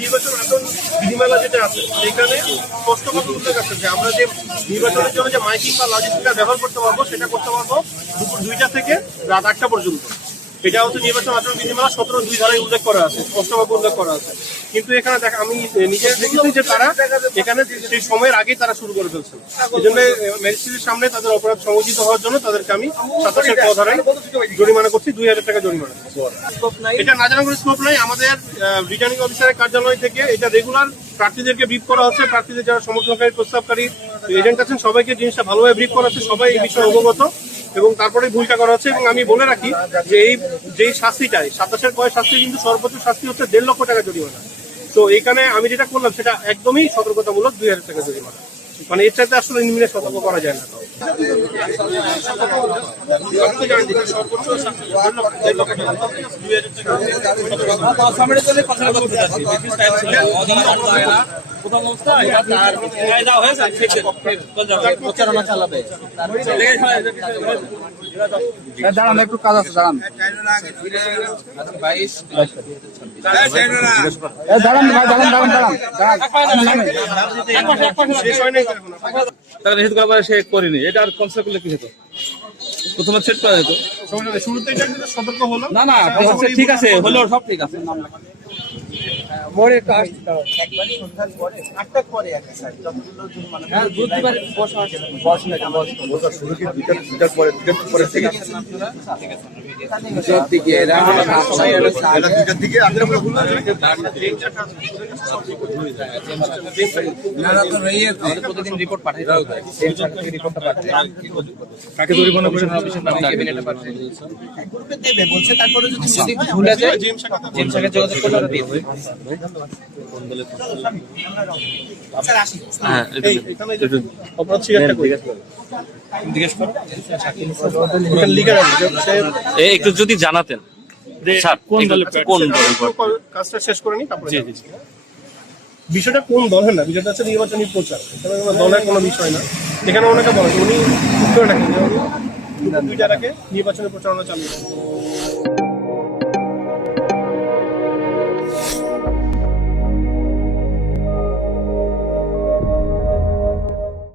নির্বাচন আচরণ বিধিমালা যেটা আছে সেখানে স্পষ্টভাবে উল্লেখ আছে যে আমরা যে নির্বাচনের জন্য যে মাইকিং বা লাউডস্পিকার ব্যবহার করতে পারবো সেটা করতে পারবো দুপুর 2টা থেকে রাত 8টা পর্যন্ত। এটা হচ্ছে নির্বাচন আচরণ বিধিমালা 17(2) ধারায় উল্লেখ করা আছে, স্পষ্টভাবে উল্লেখ করা আছে। কিন্তু এখানে আমি নিজে দেখেছি যে তারা এখানে সেই সময়ের আগেই তারা শুরু করে ফেলছে। এই জন্য ম্যাজিস্ট্রেটের সামনে তাদের অপরাধ সংযোজিত হওয়ার জন্য তাদেরকে আমি 27 ক ধারায় জরিমানা করছি, 2000 টাকা জরিমানা। এটা না জানার কোনো স্কোপ নাই। আমাদের রিটার্নিং অফিসারের কার্যালয় থেকে এটা রেগুলার প্রার্থীদেরকে ব্রিফ করা হচ্ছে। প্রার্থীদের যারা সমর্থনকারী প্রস্তাবকারী এজেন্ট আছেন সবাইকে জিনিসটা ভালোভাবে ব্রিফ করা হচ্ছে, সবাই এই বিষয়ে অবগত এবং তারপরে ভুলটা করা হচ্ছে। এবং আমি বলে রাখি যে এই যেই শাস্তিটাই 27 ক শাস্তি কিন্তু সর্বোচ্চ শাস্তি হচ্ছে 1.5 লক্ষ টাকা জরিমানা। তো এখানে আমি যেটা করলাম সেটা একদমই সতর্কতামূলক 2000 টাকা জরিমানা, মানে এর চাইতে আসলে নিম্নে সতর্ক করা যায় না। দাঁড়ান, একটু কাজ আছে, দাঁড়ান দাঁড়ান ভাই, তারা নিষেধ করার পরে সে করেনি, এটা আর কনসিডার করলে কি হতো? প্রথমে সেট করা যেত। শুরুতেই সতর্ক হলো না না, ঠিক আছে, হলো, সব ঠিক আছে। প্রতিদিন রিপোর্ট পাঠাই দেওয়া হয়, রিপোর্টটা পাঠায় কাকে জরিমানা করে দেবে বলছে। তারপরে যদি ভুলে যায় জিএম সাহেবের যোগাযোগ করলে ওরা দিয়ে দেবে। একটু যদি জানাতেন কাজটা শেষ করে নি তারপরে বিষয়টা কোন দলের না, বিষয়টা হচ্ছে নির্বাচনী প্রচার, দলের কোনো বিষয় না। এখানে অনেকে বলে উনি উত্তরে রাখেন যে উনি 2টা রাখে নির্বাচনী প্রচারণা চালিয়ে